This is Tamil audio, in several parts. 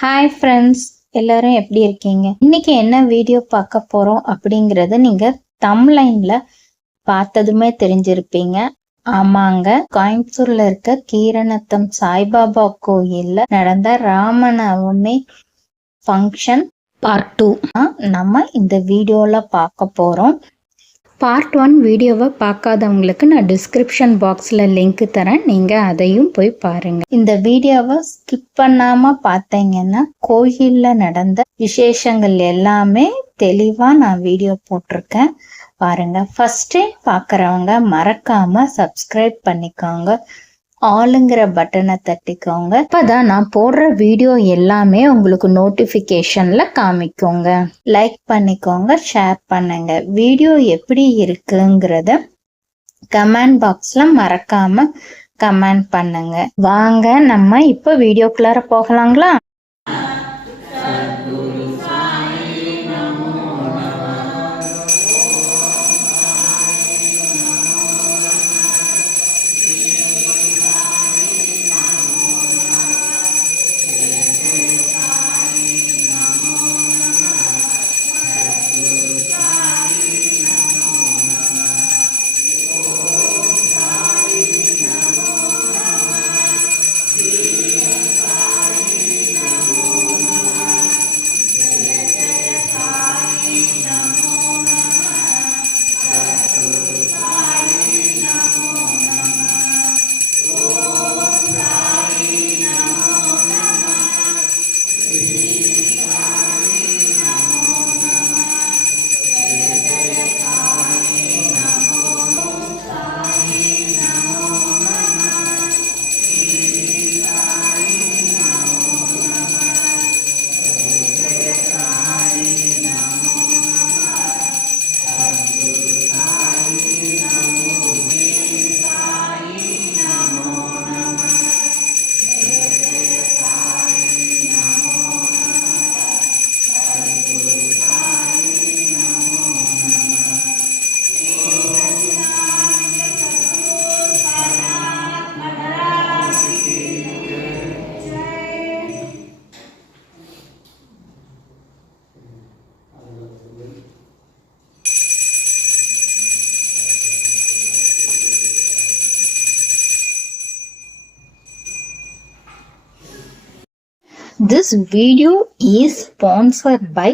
ஹாய் ஃப்ரெண்ட்ஸ், எல்லாரும் எப்படி இருக்கீங்க? இன்னைக்கு என்ன வீடியோ பார்க்க போறோம் அப்படிங்கறத நீங்க தம்ப்லைன்ல பார்த்ததுமே தெரிஞ்சிருப்பீங்க. ஆமாங்க, கோயம்புத்தூர்ல இருக்க கீரநத்தம் சாய்பாபா கோயில்ல நடந்த ராமநவமி ஃபங்க்ஷன் பார்ட் 2 நம்ம இந்த வீடியோல பார்க்க போறோம். பார்ட் 1 வீடியோவை பார்க்காதவங்களுக்கு நான் டிஸ்கிரிப்ஷன் பாக்ஸில் லிங்க் தரேன், நீங்கள் அதையும் போய் பாருங்க. இந்த வீடியோவை ஸ்கிப் பண்ணாமல் பார்த்தீங்கன்னா கோயிலில் நடந்த விசேஷங்கள் எல்லாமே தெளிவாக நான் வீடியோ போட்டிருக்கேன், பாருங்க. ஃபர்ஸ்டே பார்க்குறவங்க மறக்காமல் சப்ஸ்கிரைப் பண்ணிக்கோங்க, ஆளுங்கிற பட்டனை தட்டிக்கோங்க. இப்பதான் நான் போடுற வீடியோ எல்லாமே உங்களுக்கு நோட்டிபிகேஷன்ல காமிக்கோங்க. லைக் பண்ணிக்கோங்க, ஷேர் பண்ணுங்க. வீடியோ எப்படி இருக்குங்கிறத கமெண்ட் பாக்ஸ்ல மறக்காம கமெண்ட் பண்ணுங்க. வாங்க நம்ம இப்ப வீடியோக்குள்ளார போகலாங்களா? This video is sponsored by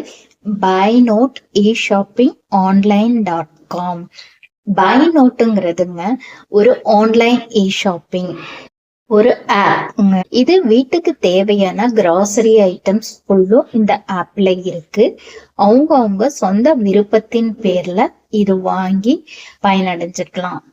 BuyNote eShoppingOnline.com. BuyNoteங்கிறதுங்க ஒரு ஆன்லைன் e-shopping, ஒரு ஆப். இது வீட்டுக்கு தேவையான கிராசரி ஐட்டம்ஸ் ஃபுல்லும் இந்த ஆப்ல இருக்கு. அவங்க சொந்த விருப்பத்தின் பேர்ல இது வாங்கி பயனடைஞ்சுக்கலாம்.